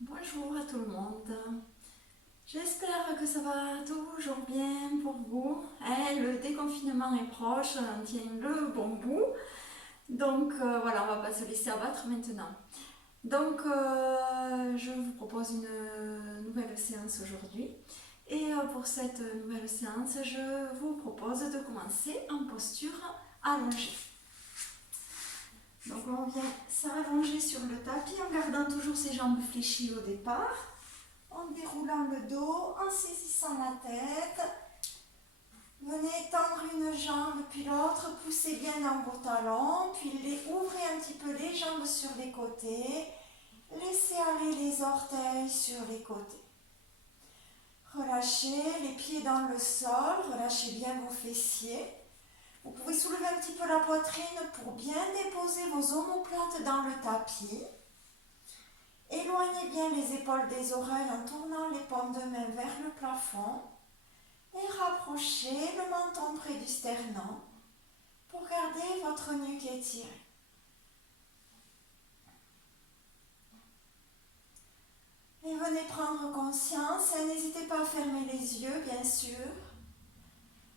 Bonjour à tout le monde. J'espère que ça va toujours bien pour vous. Le déconfinement est proche, on tient le bon bout. Voilà, on va pas se laisser abattre maintenant. Je vous propose une nouvelle séance aujourd'hui. Pour cette nouvelle séance, je vous propose de commencer en posture allongée. Donc on vient s'allonger sur le tapis en gardant toujours ses jambes fléchies au départ, en déroulant le dos, en saisissant la tête. Venez tendre une jambe puis l'autre, poussez bien dans vos talons, puis ouvrez un petit peu les jambes sur les côtés, laissez aller les orteils sur les côtés. Relâchez les pieds dans le sol, relâchez bien vos fessiers. Vous pouvez soulever un petit peu la poitrine pour bien déposer vos omoplates dans le tapis. Éloignez bien les épaules des oreilles en tournant les paumes de main vers le plafond et rapprochez le menton près du sternum pour garder votre nuque étirée. Et venez prendre conscience, et n'hésitez pas à fermer les yeux bien sûr,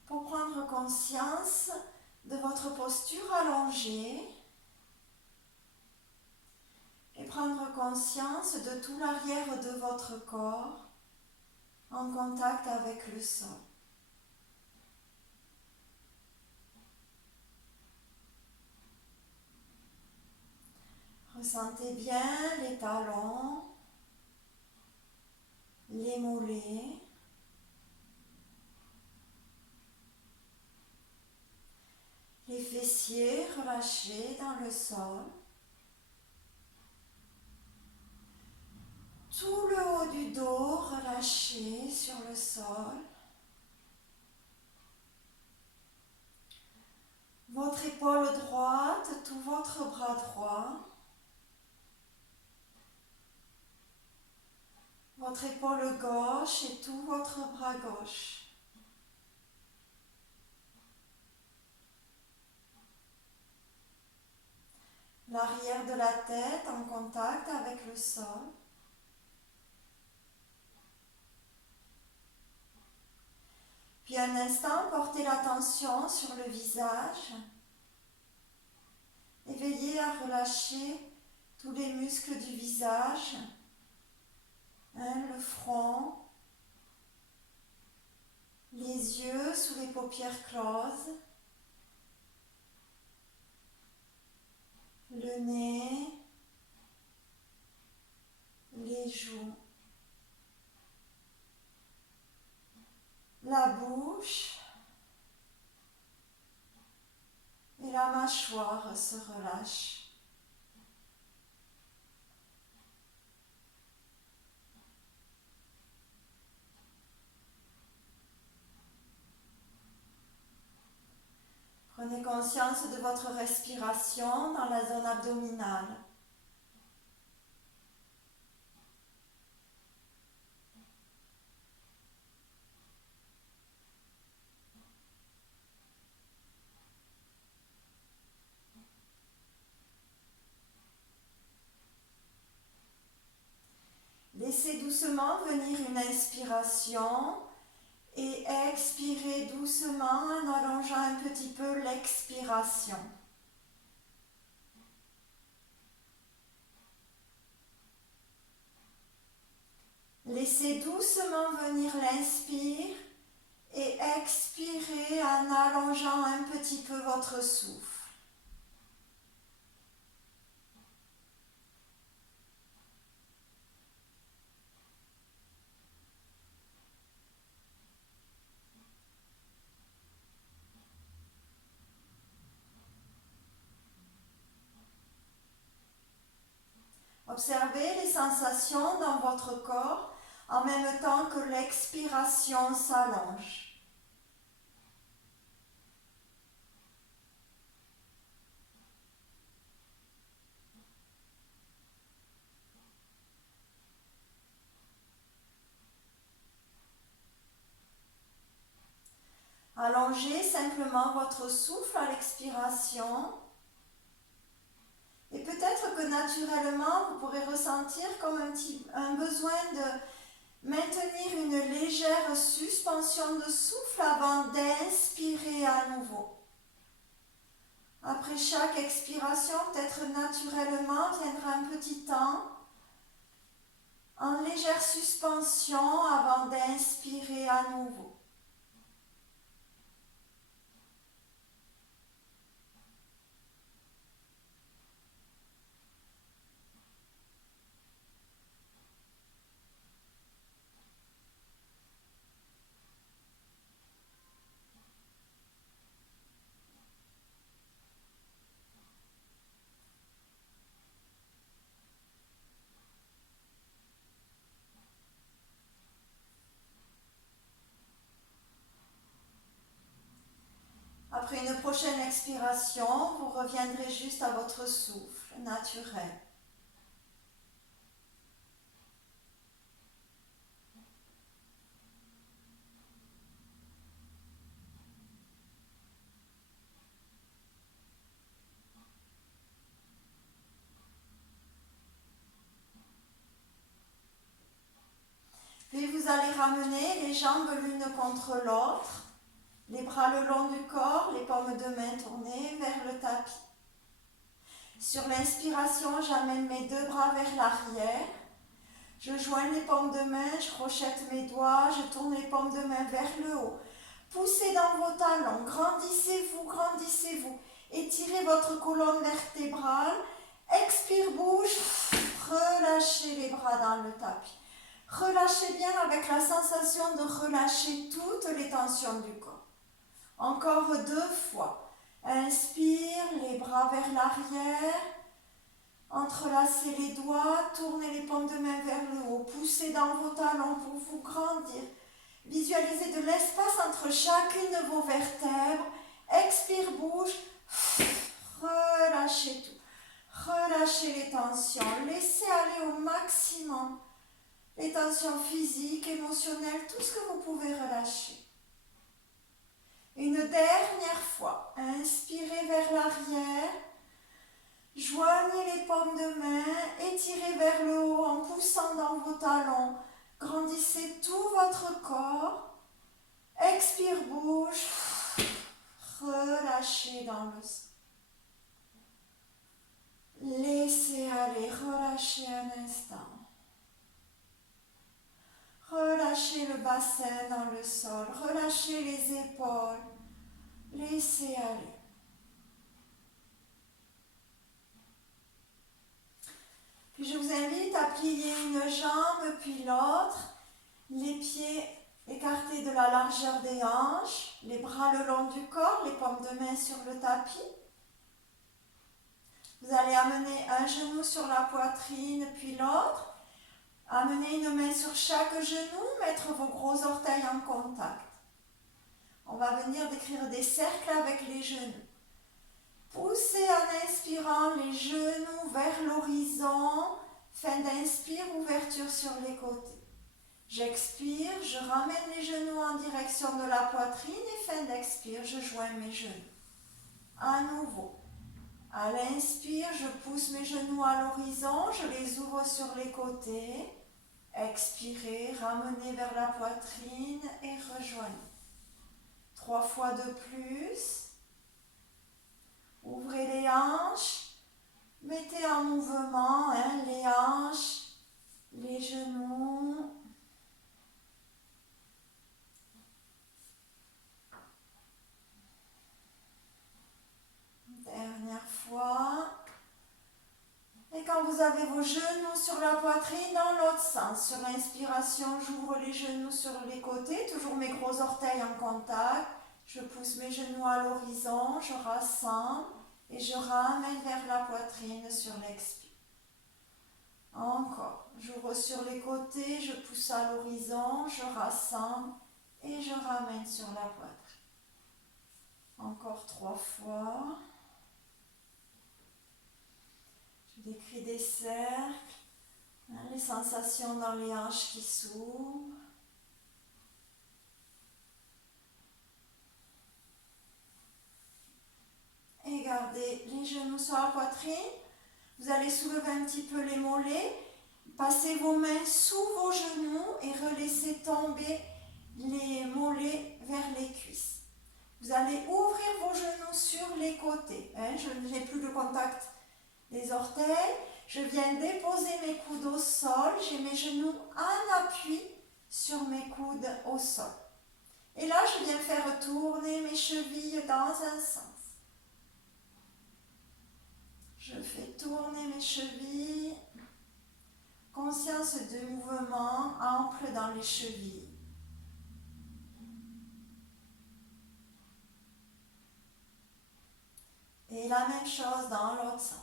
pour prendre conscience de votre posture allongée et prendre conscience de tout l'arrière de votre corps en contact avec le sol. Ressentez bien les talons, les mollets, les fessiers relâchés dans le sol. Tout le haut du dos relâché sur le sol. Votre épaule droite, tout votre bras droit. Votre épaule gauche et tout votre bras gauche. L'arrière de la tête en contact avec le sol. Puis un instant, portez l'attention sur le visage et veillez à relâcher tous les muscles du visage, le front, les yeux sous les paupières closes, le nez, les joues, la bouche et la mâchoire se relâchent. Prenez conscience de votre respiration dans la zone abdominale. Laissez doucement venir une inspiration et expirez doucement en allongeant un petit peu l'expiration. Laissez doucement venir l'inspire et expirez en allongeant un petit peu votre souffle. Observez les sensations dans votre corps en même temps que l'expiration s'allonge. Allongez simplement votre souffle à l'expiration et peut-être que naturellement, vous pourrez ressentir comme un besoin de maintenir une légère suspension de souffle avant d'inspirer à nouveau. Après chaque expiration, peut-être naturellement, viendra un petit temps en légère suspension avant d'inspirer à nouveau. Après une prochaine expiration, vous reviendrez juste à votre souffle naturel. Puis vous allez ramener les jambes l'une contre l'autre, les bras le long du corps, les paumes de main tournées vers le tapis. Sur l'inspiration, j'amène mes deux bras vers l'arrière. Je joins les paumes de main, je crochette mes doigts, je tourne les paumes de main vers le haut. Poussez dans vos talons, grandissez-vous, grandissez-vous. Étirez votre colonne vertébrale. Expire, bouge, relâchez les bras dans le tapis. Relâchez bien avec la sensation de relâcher toutes les tensions du corps. Encore 2 fois. Inspire, les bras vers l'arrière. Entrelacez les doigts, tournez les paumes de main vers le haut. Poussez dans vos talons pour vous grandir. Visualisez de l'espace entre chacune de vos vertèbres. Expire, bouge. Relâchez tout. Relâchez les tensions. Laissez aller au maximum les tensions physiques, émotionnelles, tout ce que vous pouvez relâcher. Une dernière fois. Inspirez vers l'arrière. Joignez les paumes de main. Étirez vers le haut en poussant dans vos talons. Grandissez tout votre corps. Expire, bouge. Relâchez dans le sol. Laissez aller, relâchez un instant. Relâchez le bassin dans le sol, relâchez les épaules, laissez aller. Puis je vous invite à plier une jambe puis l'autre, les pieds écartés de la largeur des hanches, les bras le long du corps, les paumes de main sur le tapis. Vous allez amener un genou sur la poitrine puis l'autre. Amenez une main sur chaque genou, mettre vos gros orteils en contact. On va venir décrire des cercles avec les genoux. Poussez en inspirant les genoux vers l'horizon. Fin d'inspire, ouverture sur les côtés. J'expire, je ramène les genoux en direction de la poitrine et fin d'expire, je joins mes genoux. À nouveau. À l'inspire, je pousse mes genoux à l'horizon, je les ouvre sur les côtés. Expirez, ramenez vers la poitrine et rejoignez. 3 fois de plus. Ouvrez les hanches. Mettez en mouvement les hanches, les genoux. Dernière fois. Et quand vous avez vos genoux sur la poitrine, dans l'autre sens. Sur l'inspiration, j'ouvre les genoux sur les côtés, toujours mes gros orteils en contact. Je pousse mes genoux à l'horizon, je rassemble et je ramène vers la poitrine sur l'expire. Encore, j'ouvre sur les côtés, je pousse à l'horizon, je rassemble et je ramène sur la poitrine. Encore 3 fois. Je décris des cercles, les sensations dans les hanches qui s'ouvrent. Et gardez les genoux sur la poitrine. Vous allez soulever un petit peu les mollets, passez vos mains sous vos genoux et relaissez tomber les mollets vers les cuisses. Vous allez ouvrir vos genoux sur les côtés. Je n'ai plus le contact des orteils. Je viens déposer mes coudes au sol. J'ai mes genoux en appui sur mes coudes au sol. Et là, je viens faire tourner mes chevilles dans un sens. Je fais tourner mes chevilles. Conscience du mouvement ample dans les chevilles. Et la même chose dans l'autre sens.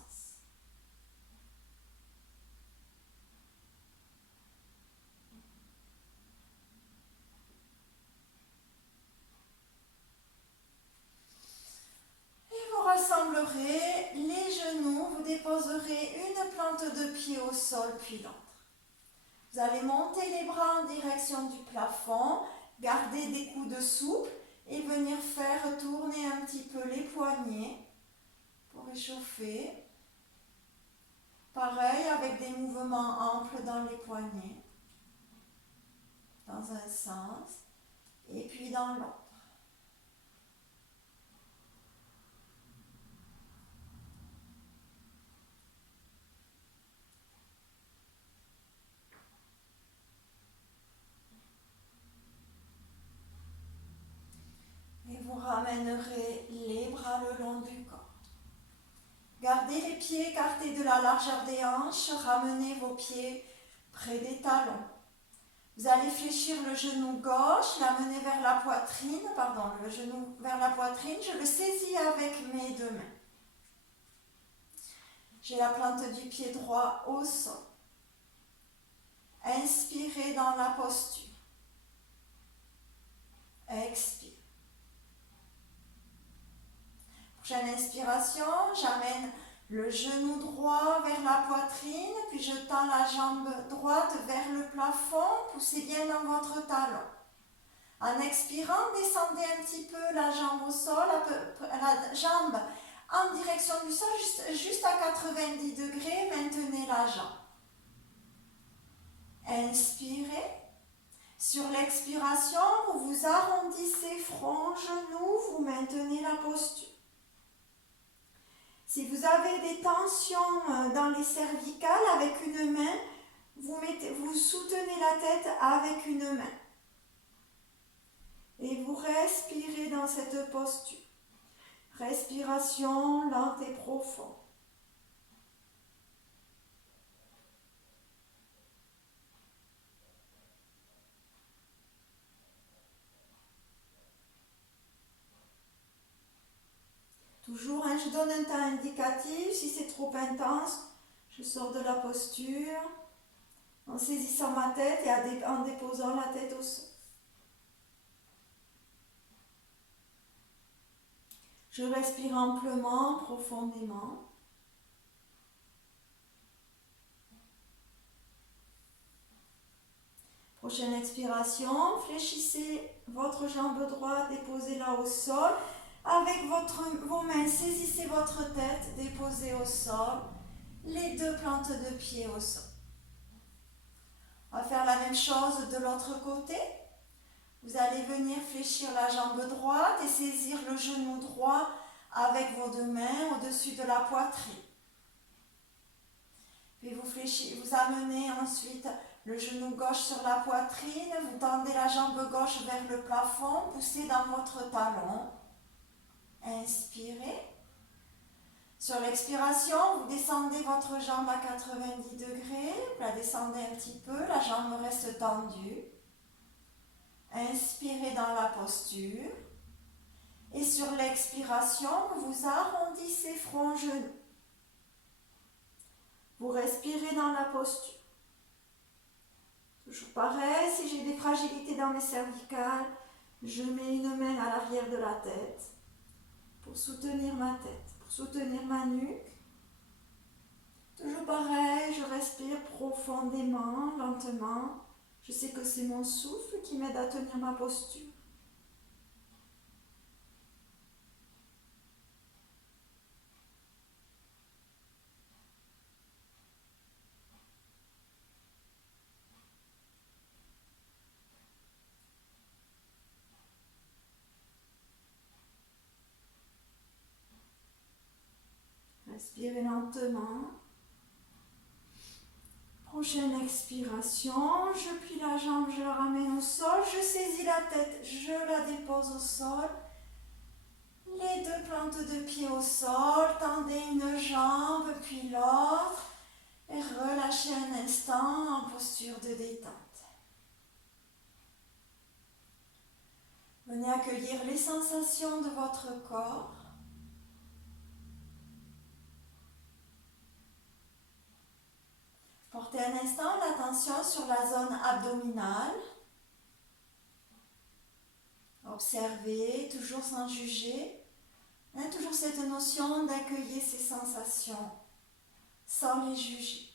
Rassemblerez les genoux, vous déposerez une plante de pied au sol puis l'autre. Vous allez monter les bras en direction du plafond, garder des coudes souples et venir faire tourner un petit peu les poignets pour réchauffer. Pareil avec des mouvements amples dans les poignets, dans un sens et puis dans l'autre. Et vous ramènerez les bras le long du corps. Gardez les pieds écartés de la largeur des hanches, ramenez vos pieds près des talons. Vous allez fléchir le genou gauche, l'amener vers la poitrine, le genou vers la poitrine, je le saisis avec mes deux mains. J'ai la plante du pied droit au sol. Inspirez dans la posture. Expire. Prochaine inspiration, j'amène le genou droit vers la poitrine, puis je tends la jambe droite vers le plafond, poussez bien dans votre talon. En expirant, descendez un petit peu la jambe au sol, la jambe en direction du sol, juste à 90 degrés, maintenez la jambe. Inspirez. Sur l'expiration, vous vous arrondissez front, genou, vous maintenez la posture. Si vous avez des tensions dans les cervicales, avec une main, vous soutenez la tête avec une main. Et vous respirez dans cette posture. Respiration lente et profonde. Toujours, je donne un temps indicatif. Si c'est trop intense, je sors de la posture en saisissant ma tête et en déposant la tête au sol. Je respire amplement, profondément. Prochaine expiration, fléchissez votre jambe droite, déposez-la au sol. Avec vos mains, saisissez votre tête, déposez au sol. Les deux plantes de pied au sol. On va faire la même chose de l'autre côté. Vous allez venir fléchir la jambe droite et saisir le genou droit avec vos deux mains au-dessus de la poitrine. Puis vous amenez ensuite le genou gauche sur la poitrine, vous tendez la jambe gauche vers le plafond, poussez dans votre talon. Inspirez. Sur l'expiration, vous descendez votre jambe à 90 degrés, vous la descendez un petit peu, la jambe reste tendue. Inspirez dans la posture. Et sur l'expiration, vous arrondissez front-genou. Vous respirez dans la posture. Toujours pareil, si j'ai des fragilités dans mes cervicales, je mets une main à l'arrière de la tête pour soutenir ma tête, pour soutenir ma nuque. Toujours pareil, je respire profondément, lentement. Je sais que c'est mon souffle qui m'aide à tenir ma posture. Respirez lentement. Prochaine expiration, je plie la jambe, je la ramène au sol, je saisis la tête, je la dépose au sol. Les deux plantes de pied au sol, tendez une jambe puis l'autre et relâchez un instant en posture de détente. Venez accueillir les sensations de votre corps. Portez un instant l'attention sur la zone abdominale. Observez, toujours sans juger. Toujours cette notion d'accueillir ces sensations sans les juger.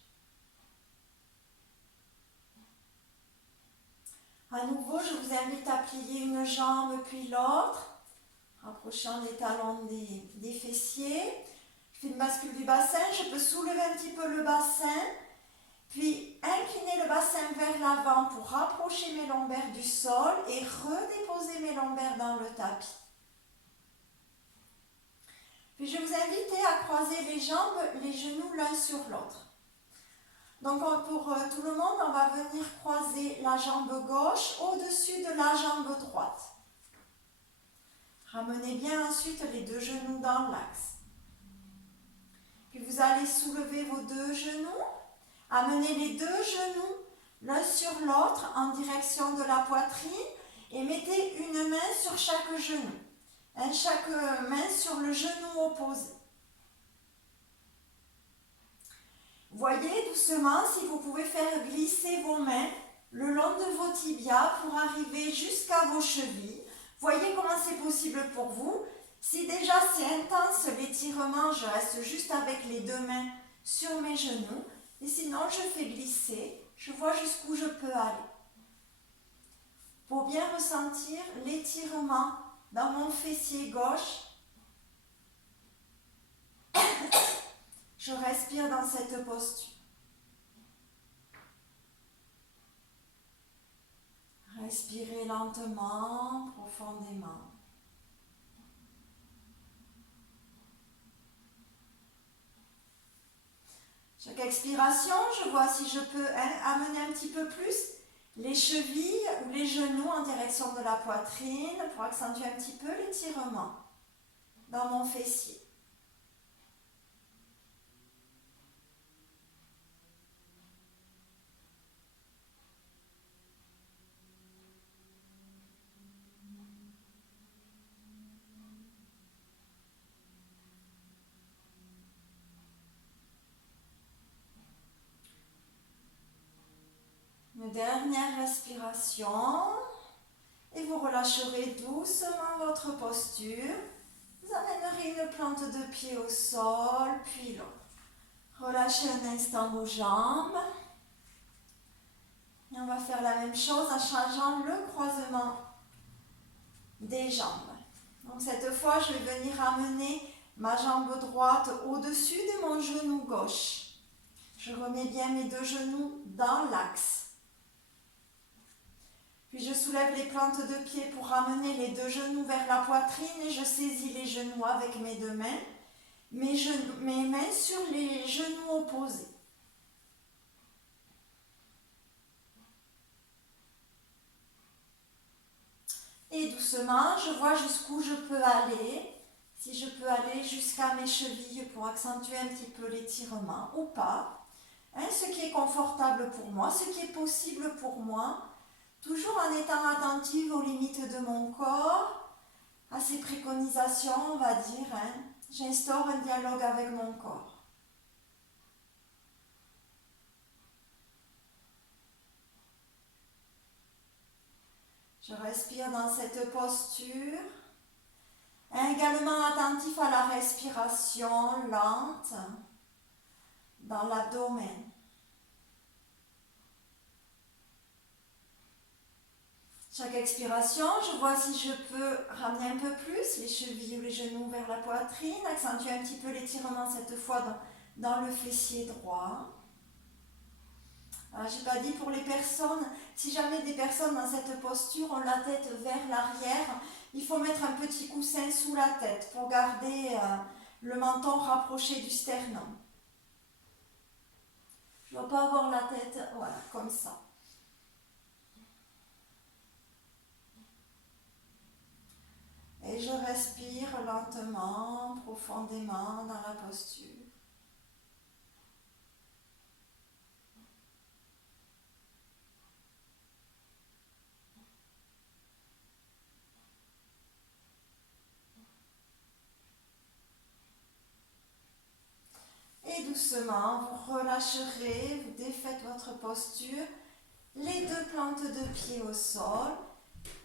À nouveau, je vous invite à plier une jambe puis l'autre, rapprochant les talons des fessiers. Je fais une bascule du bassin, je peux soulever un petit peu le bassin, puis incliner le bassin vers l'avant pour rapprocher mes lombaires du sol et redéposer mes lombaires dans le tapis. Puis je vous invite à croiser les jambes, les genoux l'un sur l'autre. Donc pour tout le monde, on va venir croiser la jambe gauche au-dessus de la jambe droite. Ramenez bien ensuite les deux genoux dans l'axe. Puis vous allez soulever vos deux genoux, amenez les deux genoux l'un sur l'autre en direction de la poitrine et mettez une main sur chaque genou. Chaque main sur le genou opposé. Voyez doucement si vous pouvez faire glisser vos mains le long de vos tibias pour arriver jusqu'à vos chevilles. Voyez comment c'est possible pour vous. Si déjà c'est intense l'étirement, je reste juste avec les deux mains sur mes genoux. Et sinon, je fais glisser. Je vois jusqu'où je peux aller. Pour bien ressentir l'étirement dans mon fessier gauche, je respire dans cette posture. Respirez lentement, profondément. Chaque expiration, je vois si je peux amener un petit peu plus les chevilles ou les genoux en direction de la poitrine pour accentuer un petit peu l'étirement dans mon fessier. Une dernière respiration et vous relâcherez doucement votre posture. Vous amènerez une plante de pied au sol, puis l'autre. Relâchez un instant vos jambes. Et on va faire la même chose en changeant le croisement des jambes. Donc cette fois, je vais venir amener ma jambe droite au-dessus de mon genou gauche. Je remets bien mes deux genoux dans l'axe. Puis je soulève les plantes de pied pour ramener les deux genoux vers la poitrine et je saisis les genoux avec mes deux mains, mes mains sur les genoux opposés. Et doucement, je vois jusqu'où je peux aller, si je peux aller jusqu'à mes chevilles pour accentuer un petit peu l'étirement ou pas. Ce qui est confortable pour moi, ce qui est possible pour moi. Toujours en étant attentive aux limites de mon corps, à ses préconisations, on va dire. J'instaure un dialogue avec mon corps. Je respire dans cette posture. Également attentif à la respiration lente dans l'abdomen. Chaque expiration, je vois si je peux ramener un peu plus les chevilles ou les genoux vers la poitrine, accentuer un petit peu l'étirement cette fois dans le fessier droit. Je n'ai pas dit pour les personnes, si jamais des personnes dans cette posture ont la tête vers l'arrière, il faut mettre un petit coussin sous la tête pour garder le menton rapproché du sternum. Je ne dois pas avoir la tête, voilà, comme ça. Et je respire lentement, profondément dans la posture. Et doucement, vous relâcherez, vous défaites votre posture, les deux plantes de pied au sol.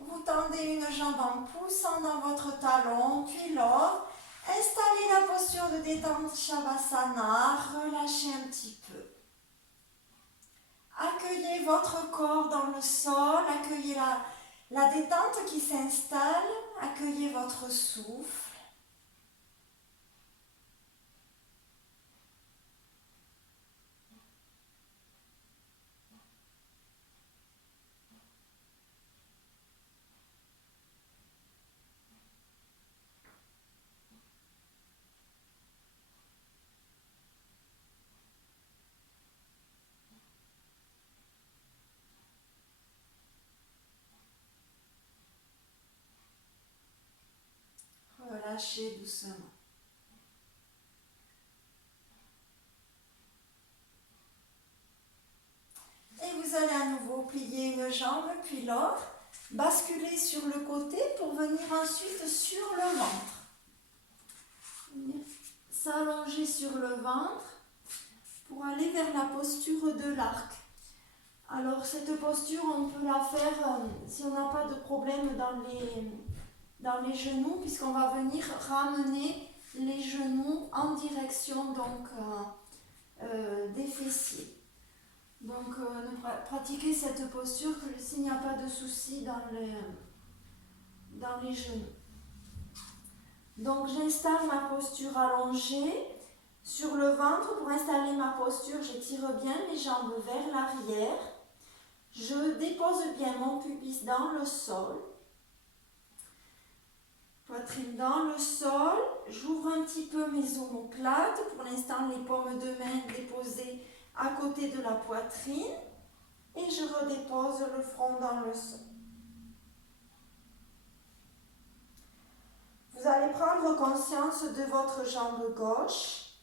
Vous tendez une jambe en poussant dans votre talon, puis l'autre. Installez la posture de détente Shavasana, relâchez un petit peu. Accueillez votre corps dans le sol, accueillez la détente qui s'installe, accueillez votre souffle. Relâchez doucement. Et vous allez à nouveau plier une jambe puis l'autre, basculer sur le côté pour venir ensuite sur le ventre. S'allonger sur le ventre pour aller vers la posture de l'arc. Alors cette posture, on peut la faire si on n'a pas de problème dans les genoux, puisqu'on va venir ramener les genoux en direction des fessiers. Donc pratiquez cette posture s'il n'y a pas de souci dans les genoux. Donc j'installe ma posture allongée sur le ventre. Pour installer ma posture, j'étire bien mes jambes vers l'arrière. Je dépose bien mon pubis dans le sol. Poitrine dans le sol. J'ouvre un petit peu mes omoplates. Pour l'instant, les paumes de main déposées à côté de la poitrine. Et je redépose le front dans le sol. Vous allez prendre conscience de votre jambe gauche.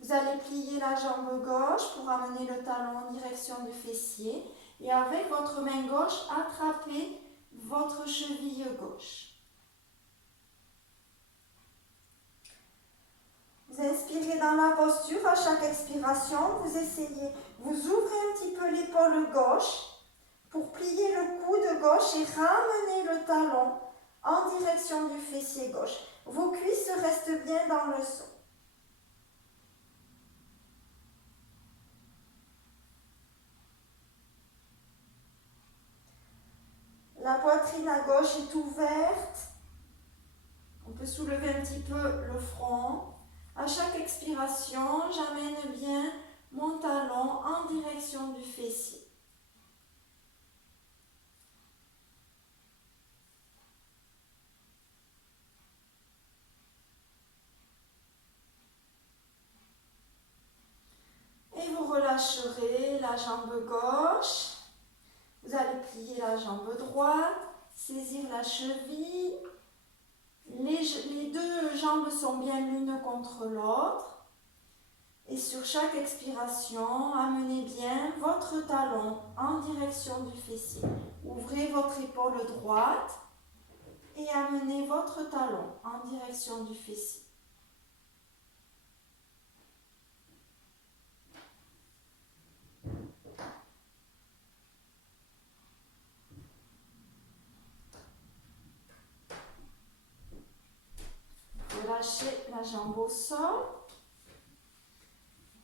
Vous allez plier la jambe gauche pour amener le talon en direction du fessier. Et avec votre main gauche, attrapez votre cheville gauche. Vous inspirez dans la posture. À chaque expiration, vous ouvrez un petit peu l'épaule gauche pour plier le coude gauche et ramener le talon en direction du fessier gauche. Vos cuisses restent bien dans le sol. La poitrine à gauche est ouverte. On peut soulever un petit peu le front. À chaque expiration, j'amène bien mon talon en direction du fessier. Et vous relâcherez la jambe gauche. Vous allez plier la jambe droite, saisir la cheville. Les deux jambes sont bien l'une contre l'autre. Et sur chaque expiration, amenez bien votre talon en direction du fessier. Ouvrez votre épaule droite et amenez votre talon en direction du fessier. Relâchez la jambe au sol.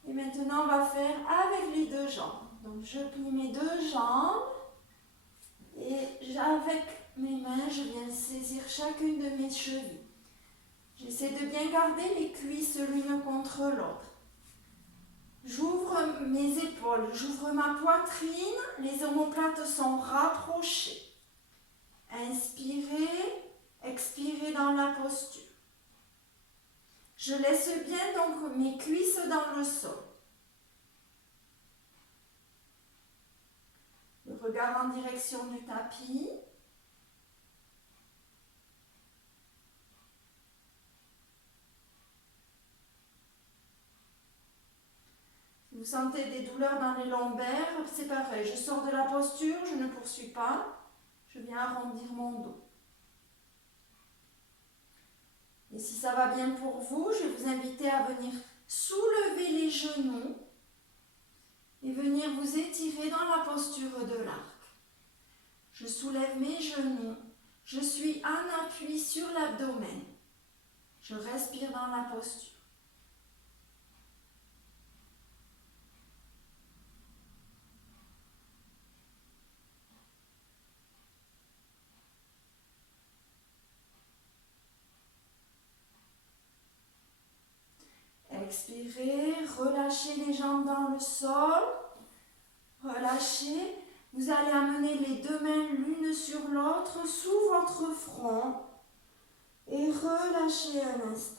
Et maintenant, on va faire avec les deux jambes. Donc, je plie mes deux jambes. Et avec mes mains, je viens saisir chacune de mes chevilles. J'essaie de bien garder les cuisses l'une contre l'autre. J'ouvre mes épaules, j'ouvre ma poitrine. Les omoplates sont rapprochées. Inspirez, expirez dans la posture. Je laisse bien donc mes cuisses dans le sol. Le regard en direction du tapis. Si vous sentez des douleurs dans les lombaires, c'est pareil. Je sors de la posture, je ne poursuis pas. Je viens arrondir mon dos. Et si ça va bien pour vous, je vais vous inviter à venir soulever les genoux et venir vous étirer dans la posture de l'arc. Je soulève mes genoux, je suis en appui sur l'abdomen. Je respire dans la posture. Expirez, relâchez les jambes dans le sol. Relâchez. Vous allez amener les deux mains l'une sur l'autre sous votre front et relâchez un instant.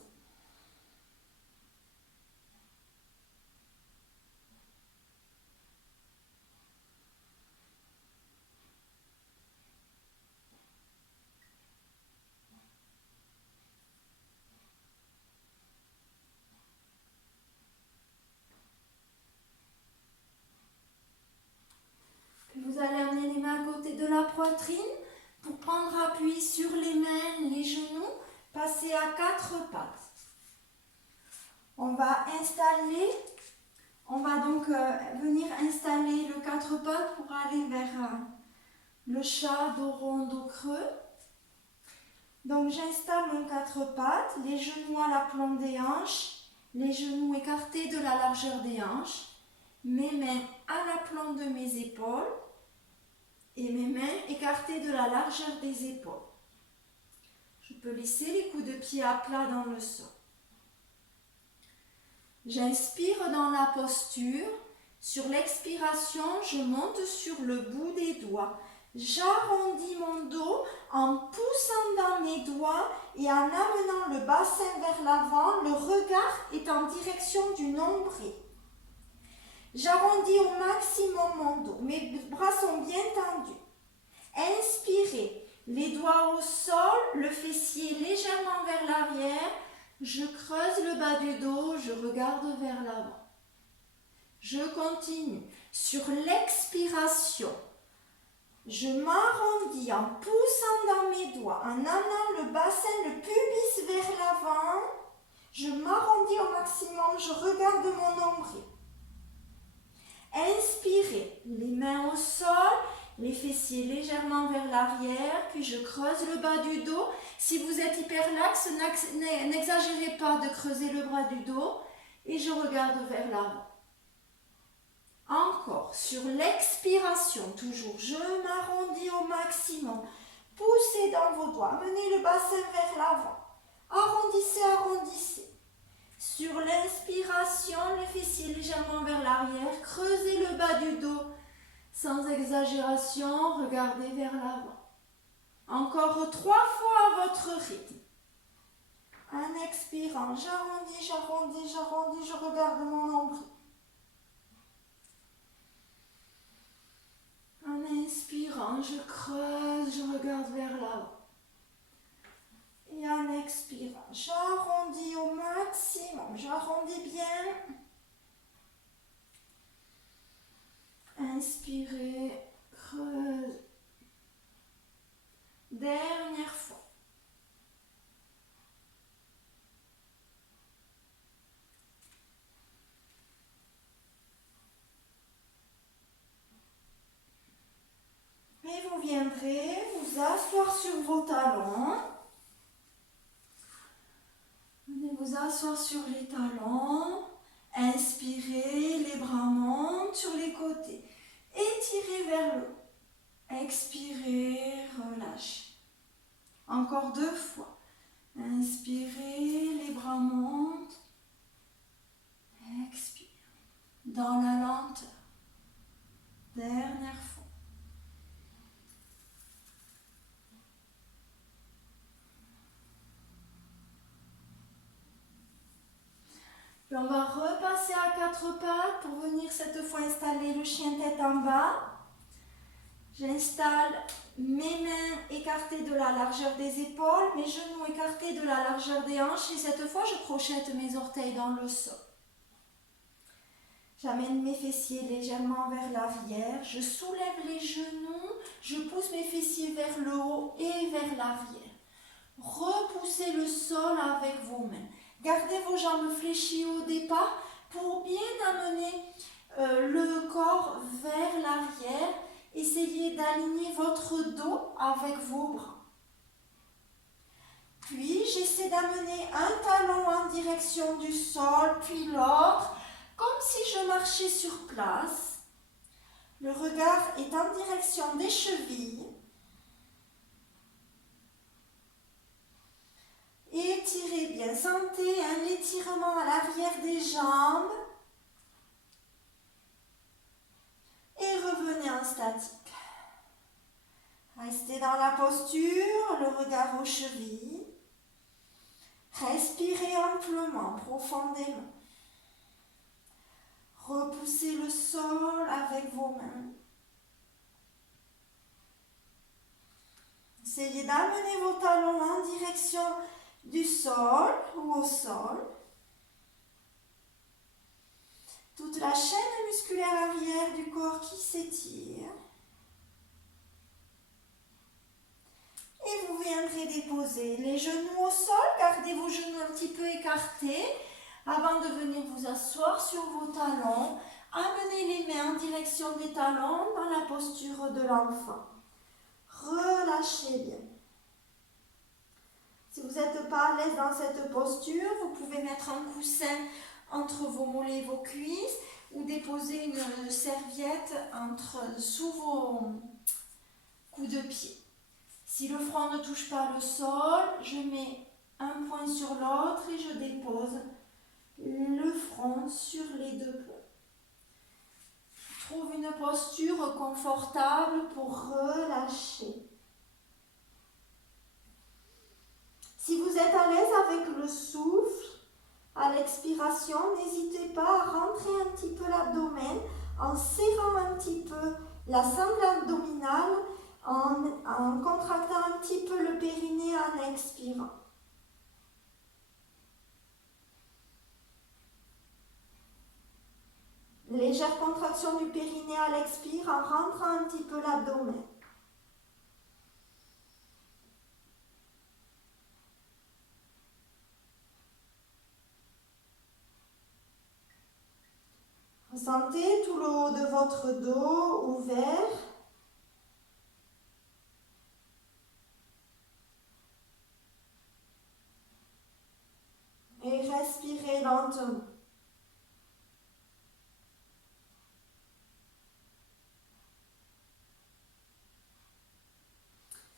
Vous allez amener les mains à côté de la poitrine pour prendre appui sur les mains, les genoux, passer à quatre pattes. On va donc venir installer le quatre pattes pour aller vers le chat, dos rond, dos creux. Donc j'installe mon quatre pattes, les genoux à l'aplomb des hanches, les genoux écartés de la largeur des hanches, mes mains à l'aplomb de mes épaules et mes mains écartées de la largeur des épaules. Je peux laisser les coups de pied à plat dans le sol. J'inspire dans la posture. Sur l'expiration, je monte sur le bout des doigts. J'arrondis mon dos en poussant dans mes doigts et en amenant le bassin vers l'avant. Le regard est en direction du nombril. J'arrondis au maximum mon dos. Mes bras sont bien tendus. Inspirez. Les doigts au sol, le fessier légèrement vers l'arrière. Je creuse le bas du dos, je regarde vers l'avant. Je continue. Sur l'expiration, je m'arrondis en poussant dans mes doigts, en amenant le bassin, le pubis vers l'avant. Je m'arrondis au maximum, je regarde mon nombril. Inspirez, les mains au sol, les fessiers légèrement vers l'arrière, puis je creuse le bas du dos. Si vous êtes hyperlaxe, n'exagérez pas de creuser le bas du dos et je regarde vers l'avant. Encore, sur l'expiration, toujours, je m'arrondis au maximum. Poussez dans vos doigts, amenez le bassin vers l'avant. Arrondissez, arrondissez. Sur l'inspiration, les fessiers légèrement vers l'arrière, creusez le bas du dos. Sans exagération, regardez vers l'avant. Encore 3 fois à votre rythme. En expirant, j'arrondis, j'arrondis, j'arrondis, je regarde mon nombril. En inspirant, je creuse, je regarde vers l'avant. Et en expirant, j'arrondis au maximum, j'arrondis bien. Inspirez, creuse. Dernière fois. Et vous viendrez vous asseoir sur vos talons. Venez vous asseoir sur les talons. Inspirez, les bras montent sur les côtés. Étirez vers le haut. Expirez, relâchez. Encore 2 fois. Inspirez, les bras montent. Expire. Dans la lenteur. Dernière fois. on va repasser à quatre pattes pour venir cette fois installer le chien tête en bas. J'installe mes mains écartées de la largeur des épaules, mes genoux écartés de la largeur des hanches et cette fois je crochette mes orteils dans le sol. J'amène mes fessiers légèrement vers l'arrière, je soulève les genoux, je pousse mes fessiers vers le haut et vers l'arrière. Repoussez le sol avec vos mains. Gardez vos jambes fléchies au départ pour bien amener le corps vers l'arrière. Essayez d'aligner votre dos avec vos bras. Puis, j'essaie d'amener un talon en direction du sol, puis l'autre, comme si je marchais sur place. Le regard est en direction des chevilles. Étirez bien, sentez un étirement à l'arrière des jambes. Et revenez en statique. Restez dans la posture, le regard aux chevilles. Respirez amplement, profondément. Repoussez le sol avec vos mains. Essayez d'amener vos talons en direction du sol ou au sol. Toute la chaîne musculaire arrière du corps qui s'étire. Et vous viendrez déposer les genoux au sol. Gardez vos genoux un petit peu écartés avant de venir vous asseoir sur vos talons. Amenez les mains en direction des talons dans la posture de l'enfant. Relâchez bien. Si vous n'êtes pas à l'aise dans cette posture, vous pouvez mettre un coussin entre vos mollets et vos cuisses ou déposer une serviette sous vos coups de pied. Si le front ne touche pas le sol, je mets un point sur l'autre et je dépose le front sur les deux points. Trouve une posture confortable pour relâcher. Si vous êtes à l'aise avec le souffle, à l'expiration, n'hésitez pas à rentrer un petit peu l'abdomen en serrant un petit peu la sangle abdominale, en contractant un petit peu le périnée en expirant. Légère contraction du périnée à l'expire en rentrant un petit peu l'abdomen. Ressentez tout le haut de votre dos ouvert. Et respirez lentement.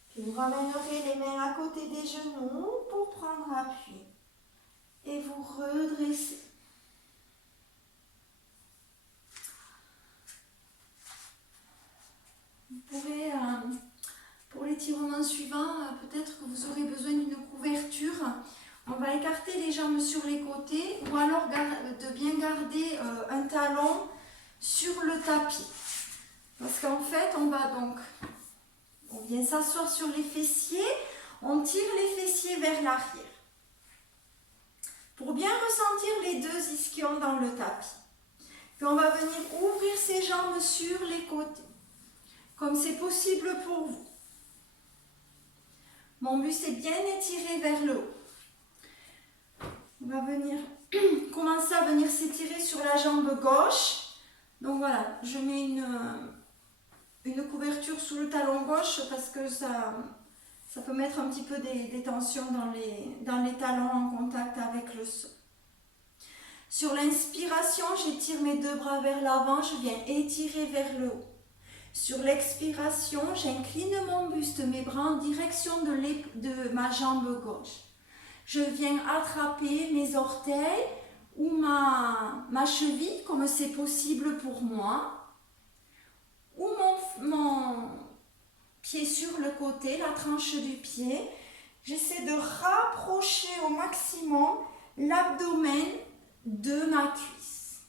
Puis vous ramènerez les mains à côté des genoux pour prendre appui. Et vous redressez. Vous pourrez, pour l'étirement suivant, peut-être que vous aurez besoin d'une couverture. On va écarter les jambes sur les côtés ou alors de bien garder un talon sur le tapis. Parce qu'en fait, on vient s'asseoir sur les fessiers, on tire les fessiers vers l'arrière. Pour bien ressentir les deux ischions dans le tapis. Puis on va venir ouvrir ses jambes sur les côtés, comme c'est possible pour vous. Mon buste est bien étiré vers le haut. On va commencer à venir s'étirer sur la jambe gauche. Donc voilà, je mets une couverture sous le talon gauche parce que ça peut mettre un petit peu des tensions dans les talons en contact avec le sol. Sur l'inspiration, j'étire mes deux bras vers l'avant, je viens étirer vers le haut. Sur l'expiration, j'incline mon buste, mes bras en direction de ma jambe gauche. Je viens attraper mes orteils ou ma cheville, comme c'est possible pour moi, ou mon pied sur le côté, la tranche du pied. J'essaie de rapprocher au maximum l'abdomen de ma cuisse.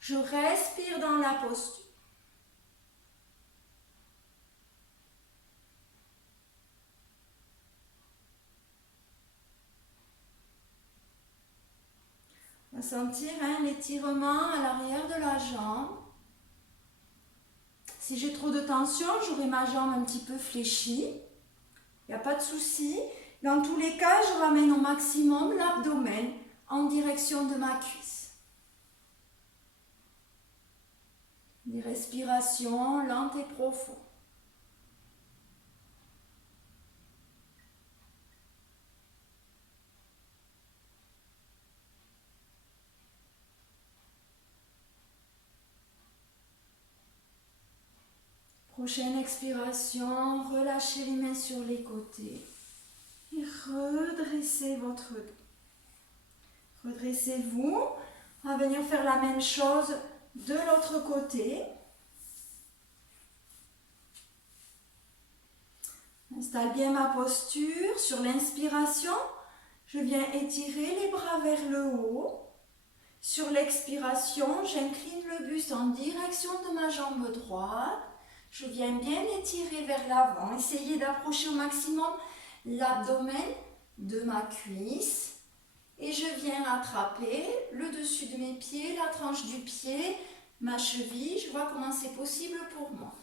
Je respire dans la posture. On va sentir l'étirement à l'arrière de la jambe. Si j'ai trop de tension, j'aurai ma jambe un petit peu fléchie. Il n'y a pas de souci. Dans tous les cas, je ramène au maximum l'abdomen en direction de ma cuisse. Des respirations lentes et profondes. Prochaine expiration, relâchez les mains sur les côtés et redressez votre dos. Redressez-vous. On va venir faire la même chose de l'autre côté. Installe bien ma posture. Sur l'inspiration, je viens étirer les bras vers le haut. Sur l'expiration, j'incline le buste en direction de ma jambe droite. Je viens bien étirer vers l'avant. Essayez d'approcher au maximum l'abdomen de ma cuisse. Et je viens attraper le dessus de mes pieds, la tranche du pied, ma cheville. Je vois comment c'est possible pour moi.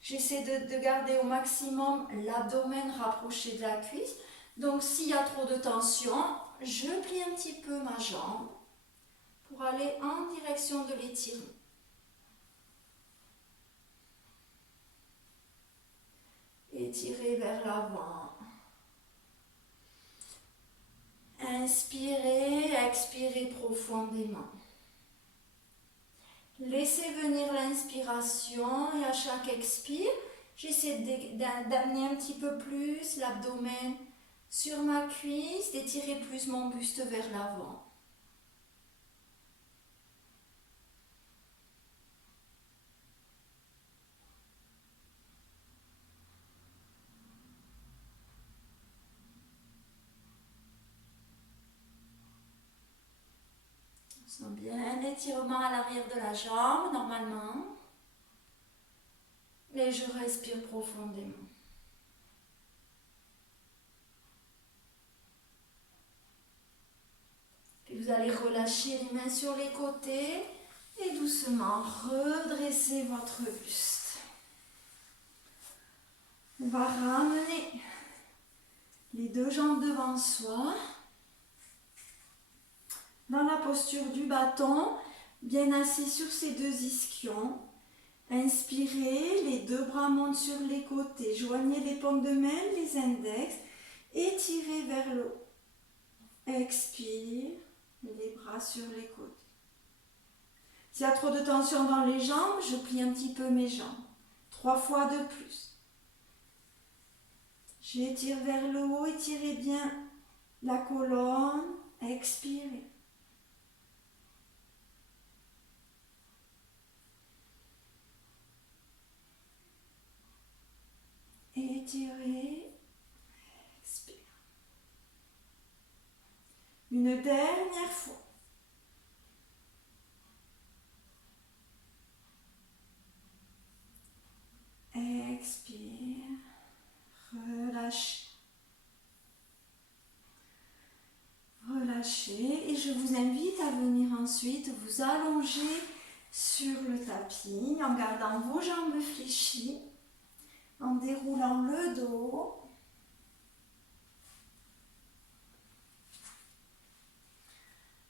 J'essaie de garder au maximum l'abdomen rapproché de la cuisse. Donc s'il y a trop de tension, je plie un petit peu ma jambe pour aller en direction de l'étirement. Étirez vers l'avant. Inspirez, expirez profondément. Laissez venir l'inspiration et à chaque expire, j'essaie d'amener un petit peu plus l'abdomen sur ma cuisse, d'étirer plus mon buste vers l'avant. On sent bien l'étirement à l'arrière de la jambe, normalement. Et je respire profondément. Puis vous allez relâcher les mains sur les côtés et doucement redresser votre buste. On va ramener les deux jambes devant soi. Dans la posture du bâton, bien assis sur ses deux ischions. Inspirez, les deux bras montent sur les côtés. Joignez les paumes de main, les index. Étirez vers le haut. Expire, les bras sur les côtés. S'il y a trop de tension dans les jambes, je plie un petit peu mes jambes. 3 fois de plus. J'étire vers le haut, étirez bien la colonne. Expirez. Étirez, expire. Une dernière fois. Expire, relâchez. Relâchez et je vous invite à venir ensuite vous allonger sur le tapis en gardant vos jambes fléchies, en déroulant le dos.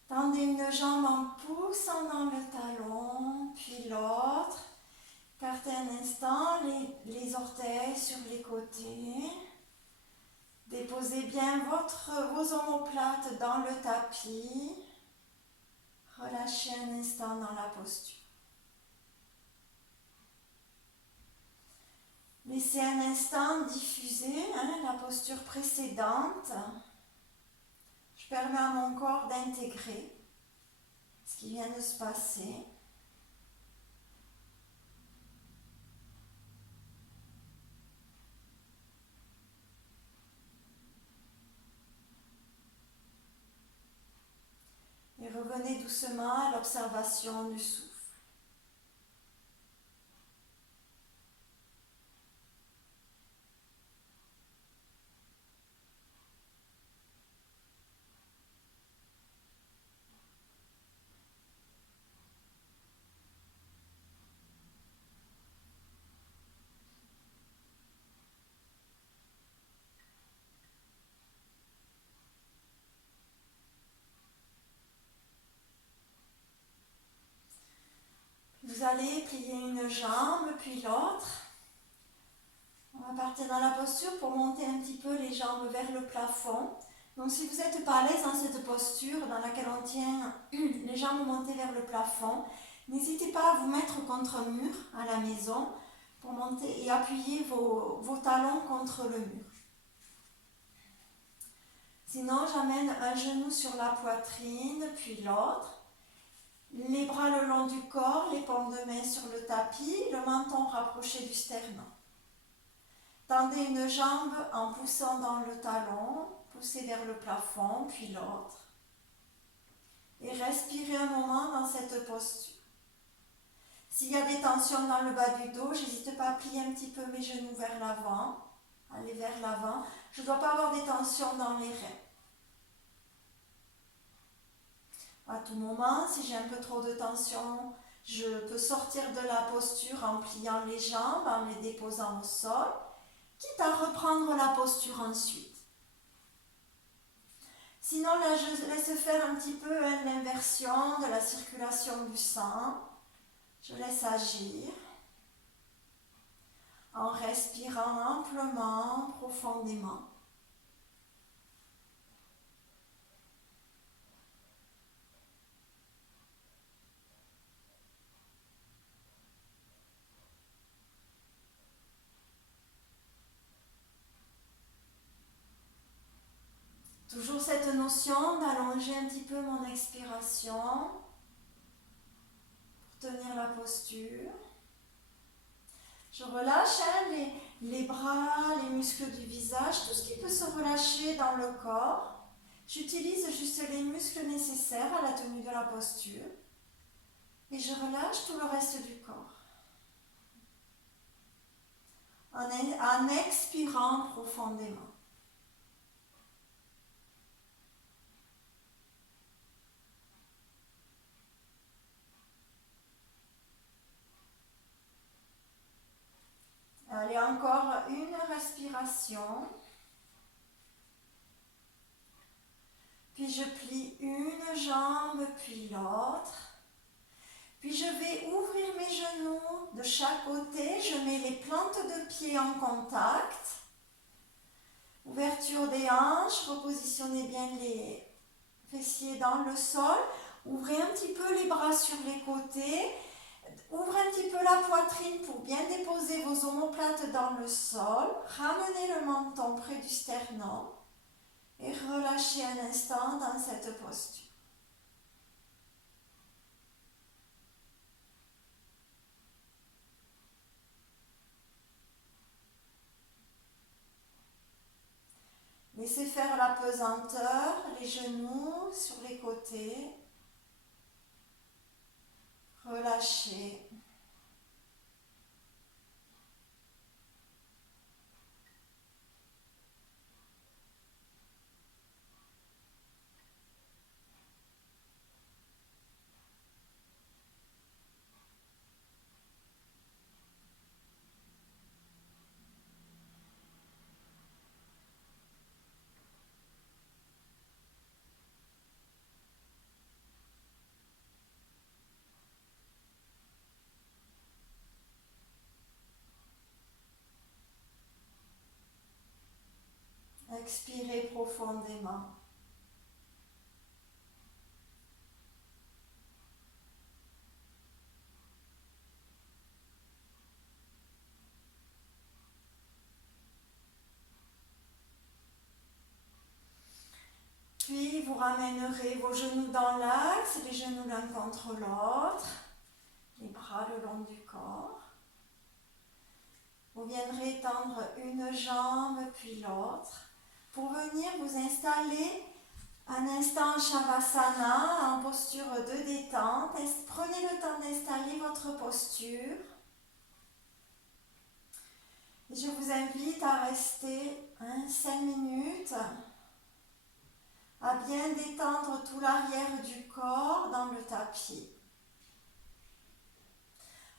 Tendez une jambe en poussant dans le talon, puis l'autre. Écartez un instant les orteils sur les côtés. Déposez bien vos omoplates dans le tapis. Relâchez un instant dans la posture. Laissez un instant diffuser la posture précédente. Je permets à mon corps d'intégrer ce qui vient de se passer. revenez doucement à l'observation du souffle. Vous allez plier une jambe puis l'autre. On va partir dans la posture pour monter un petit peu les jambes vers le plafond. Donc si vous n'êtes pas à l'aise dans cette posture dans laquelle on tient les jambes montées vers le plafond, n'hésitez pas à vous mettre contre un mur à la maison pour monter et appuyer vos talons contre le mur. Sinon, j'amène un genou sur la poitrine, puis l'autre. Les bras le long du corps, les paumes de main sur le tapis, le menton rapproché du sternum. Tendez une jambe en poussant dans le talon, poussez vers le plafond, puis l'autre. Et respirez un moment dans cette posture. S'il y a des tensions dans le bas du dos, n'hésitez pas à plier un petit peu mes genoux vers l'avant, aller vers l'avant. Je ne dois pas avoir des tensions dans les reins. À tout moment, si j'ai un peu trop de tension, je peux sortir de la posture en pliant les jambes, en les déposant au sol, quitte à reprendre la posture ensuite. Sinon, là, je laisse faire un petit peu l'inversion de la circulation du sang. Je laisse agir en respirant amplement, profondément. Toujours cette notion d'allonger un petit peu mon expiration pour tenir la posture. Je relâche les bras, les muscles du visage, tout ce qui peut se relâcher dans le corps. J'utilise juste les muscles nécessaires à la tenue de la posture. Et je relâche tout le reste du corps. En expirant profondément. Allez, encore une respiration. Puis je plie une jambe, puis l'autre. Puis je vais ouvrir mes genoux de chaque côté. Je mets les plantes de pied en contact. Ouverture des hanches. Repositionnez bien les fessiers dans le sol. Ouvrez un petit peu les bras sur les côtés. Ouvrez un petit peu la poitrine pour bien déposer vos omoplates dans le sol. Ramenez le menton près du sternum. Et relâchez un instant dans cette posture. Laissez faire la pesanteur, les genoux sur les côtés. Relâchez. Expirez profondément. Puis vous ramènerez vos genoux dans l'axe, les genoux l'un contre l'autre, les bras le long du corps. Vous viendrez tendre une jambe puis l'autre pour venir vous installer Un instant Shavasana en posture de détente. Prenez le temps d'installer votre posture. Et je vous invite à rester 5 minutes, à bien détendre tout l'arrière du corps dans le tapis.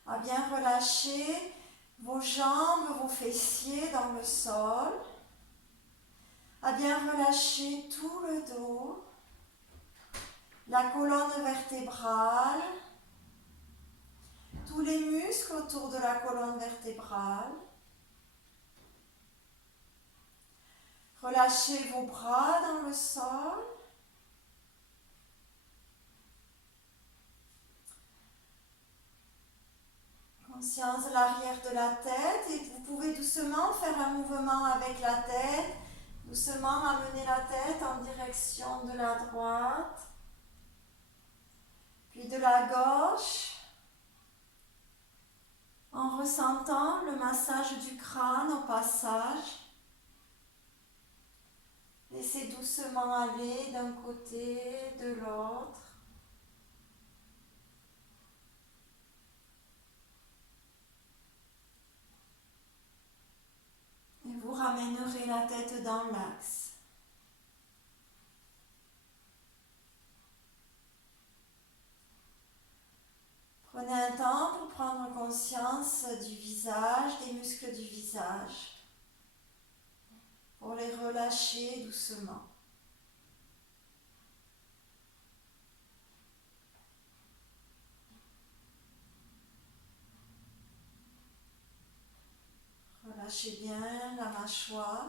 À bien relâcher vos jambes, vos fessiers dans le sol. À bien relâcher tout le dos, la colonne vertébrale, tous les muscles autour de la colonne vertébrale. Relâchez vos bras dans le sol. Conscience de l'arrière de la tête, et vous pouvez doucement faire un mouvement avec la tête. Doucement amener la tête en direction de la droite, puis de la gauche, en ressentant le massage du crâne au passage. Laissez doucement aller d'un côté, de l'autre. Et vous ramènerez la tête dans l'axe. Prenez un temps pour prendre conscience du visage, des muscles du visage, pour les relâcher doucement. Relâchez bien la mâchoire.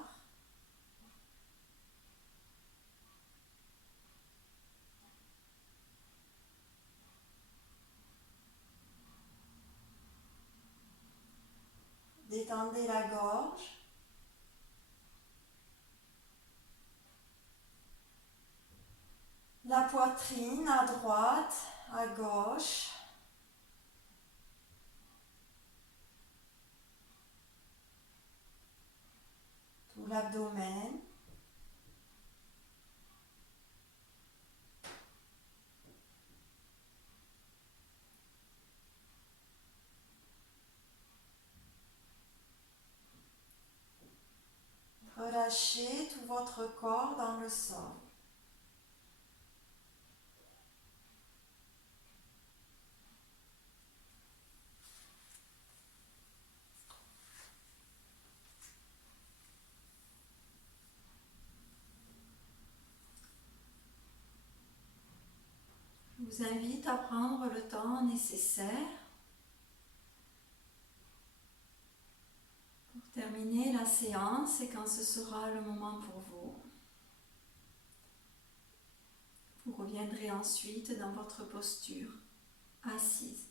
Détendez la gorge. La poitrine à droite, à gauche. Tout l'abdomen. Relâchez tout votre corps dans le sol. Je vous invite à prendre le temps nécessaire pour terminer la séance, et quand ce sera le moment pour vous, vous reviendrez ensuite dans votre posture assise.